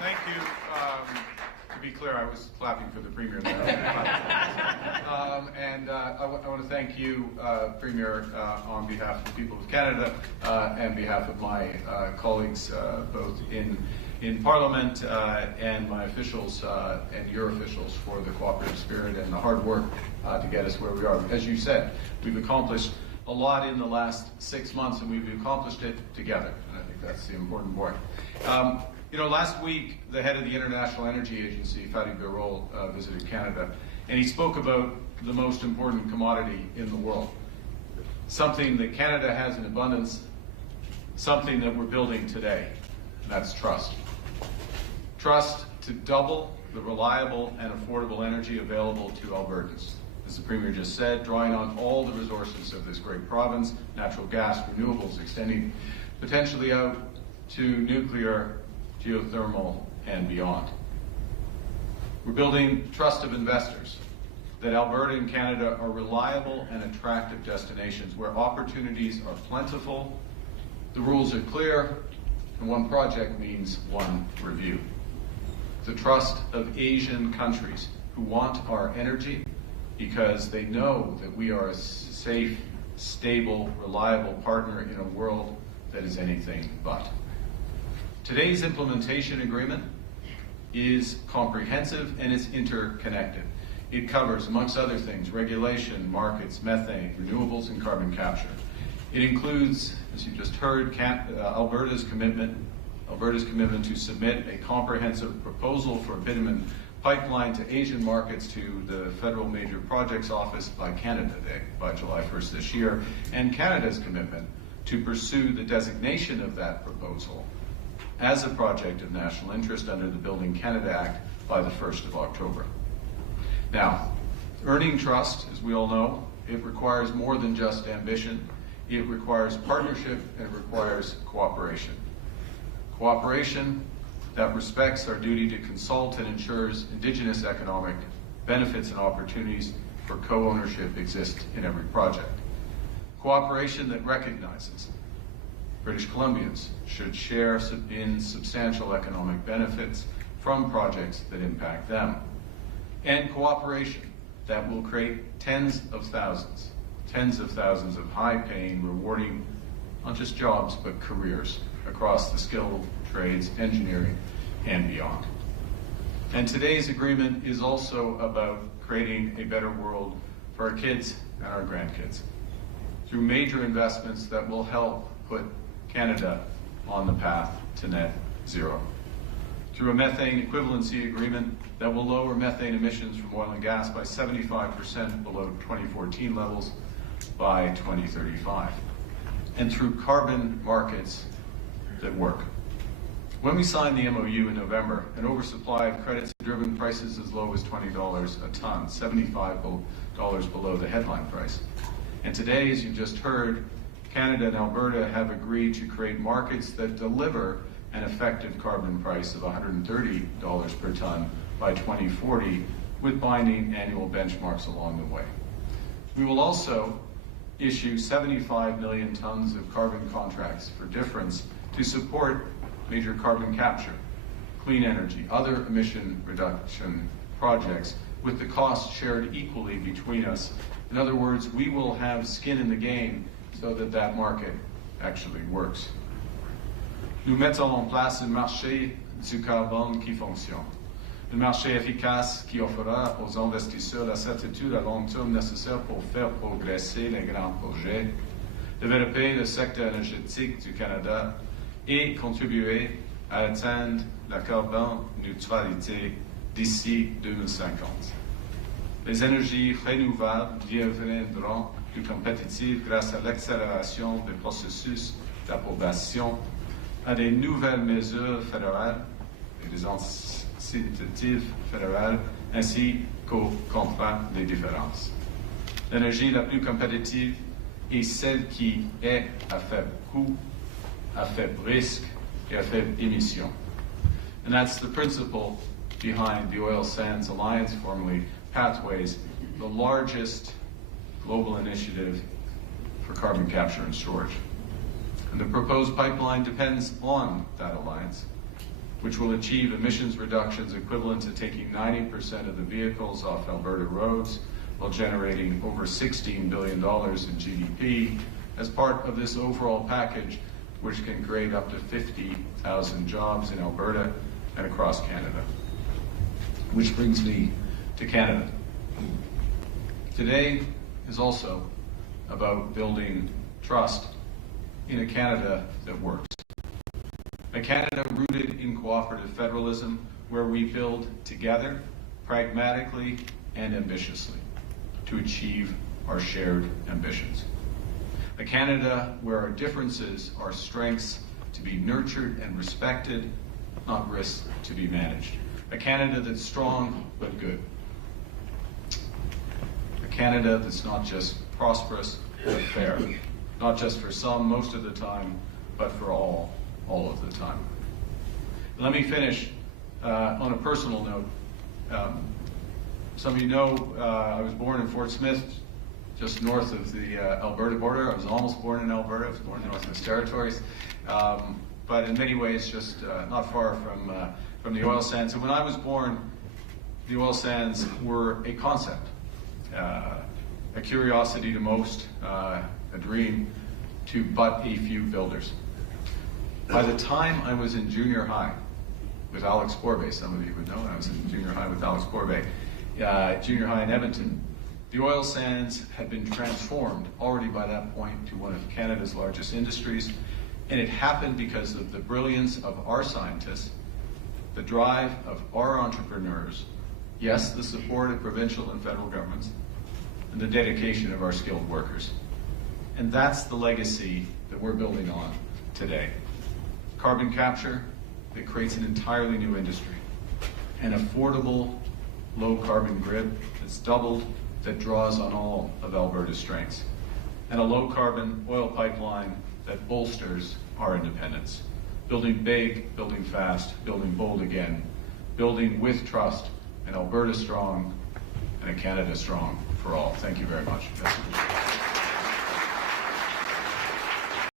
Thank you. To be clear, I was clapping for the Premier there. I want to thank you, Premier, on behalf of the people of Canada and behalf of my colleagues both in Parliament and my officials and your officials for the cooperative spirit and the hard work to get us where we are. As you said, we've accomplished a lot in the last 6 months, and we've accomplished it together. And I think that's the important part. Last week, the head of the International Energy Agency, Fatih Birol, visited Canada, and he spoke about the most important commodity in the world, something that Canada has in abundance, something that we're building today, and that's trust. Trust to double the reliable and affordable energy available to Albertans. As the Premier just said, drawing on all the resources of this great province, natural gas, renewables, extending potentially out to nuclear, geothermal, and beyond. We're building trust of investors, that Alberta and Canada are reliable and attractive destinations where opportunities are plentiful, the rules are clear, and one project means one review. The trust of Asian countries who want our energy because they know that we are a safe, stable, reliable partner in a world that is anything but. Today's implementation agreement is comprehensive and it's interconnected. It covers, amongst other things, regulation, markets, methane, renewables, and carbon capture. It includes, as you just heard, Alberta's commitment to submit a comprehensive proposal for a bitumen pipeline to Asian markets to the Federal Major Projects Office by Canada Day, by July 1st this year, and Canada's commitment to pursue the designation of that proposal as a project of national interest under the Building Canada Act by the 1st of October. Now, earning trust, as we all know, it requires more than just ambition. It requires partnership and it requires cooperation. Cooperation that respects our duty to consult and ensures Indigenous economic benefits and opportunities for co-ownership exist in every project. Cooperation that recognizes British Columbians should share in substantial economic benefits from projects that impact them. And cooperation that will create tens of thousands of high-paying, rewarding, not just jobs, but careers across the skilled trades, engineering, and beyond. And today's agreement is also about creating a better world for our kids and our grandkids through major investments that will help put Canada on the path to net zero. Through a methane equivalency agreement that will lower methane emissions from oil and gas by 75% below 2014 levels by 2035. And through carbon markets that work. When we signed the MOU in November, an oversupply of credits had driven prices as low as $20 a ton, $75 below the headline price. And today, as you just heard, Canada and Alberta have agreed to create markets that deliver an effective carbon price of $130 per ton by 2040, with binding annual benchmarks along the way. We will also issue 75 million tons of carbon contracts for difference to support major carbon capture, clean energy, other emission reduction projects, with the cost shared equally between us. In other words, we will have skin in the game so that that market actually works. Nous mettons en place un marché du carbone qui fonctionne. Un marché efficace qui offrira aux investisseurs la certitude à long terme nécessaire pour faire progresser les grands projets, développer le secteur énergétique du Canada et contribuer à atteindre la carbone neutralité d'ici 2050. Les énergies renouvelables deviendront plus compétitives grâce à l'accélération des processus d'approbation, à des nouvelles mesures fédérales et des incitatifs fédérales, ainsi qu'au contrat des différences. L'énergie la plus compétitive est celle qui est à faible coût, à faible risque et à faible émission. And that's the principle behind the Oil Sands Alliance, formerly Pathways, the largest global initiative for carbon capture and storage. And the proposed pipeline depends on that alliance. which will achieve emissions reductions equivalent to taking 90% of the vehicles off Alberta roads while generating over $16 billion in GDP as part of this overall package, which can create up to 50,000 jobs in Alberta and across Canada. Which brings me to Canada. Today is also about building trust in a Canada that works. A Canada rooted in cooperative federalism, where we build together, pragmatically and ambitiously, to achieve our shared ambitions. A Canada where our differences are strengths to be nurtured and respected, not risks to be managed. A Canada that's strong but good. A Canada that's not just prosperous but fair. Not just for some most of the time, but for all of the time. Let me finish on a personal note. Some of you know I was born in Fort Smith, just north of the Alberta border. I was almost born in Alberta. I was born in the Northwest Territories, but in many ways just not far from the oil sands. And when I was born, the oil sands were a concept, a curiosity to most, a dream to but a few builders. By the time I was in junior high with Alex Corbet, some of you would know, I was in junior high with Alex Corbet, junior high in Edmonton, the oil sands had been transformed already by that point to one of Canada's largest industries, and it happened because of the brilliance of our scientists, the drive of our entrepreneurs, yes, the support of provincial and federal governments, and the dedication of our skilled workers. And that's the legacy that we're building on today. Carbon capture that creates an entirely new industry, an affordable, low-carbon grid that's doubled, that draws on all of Alberta's strengths, and a low-carbon oil pipeline that bolsters our independence. Building big, building fast, building bold again, building with trust, an Alberta strong and a Canada strong for all. Thank you very much.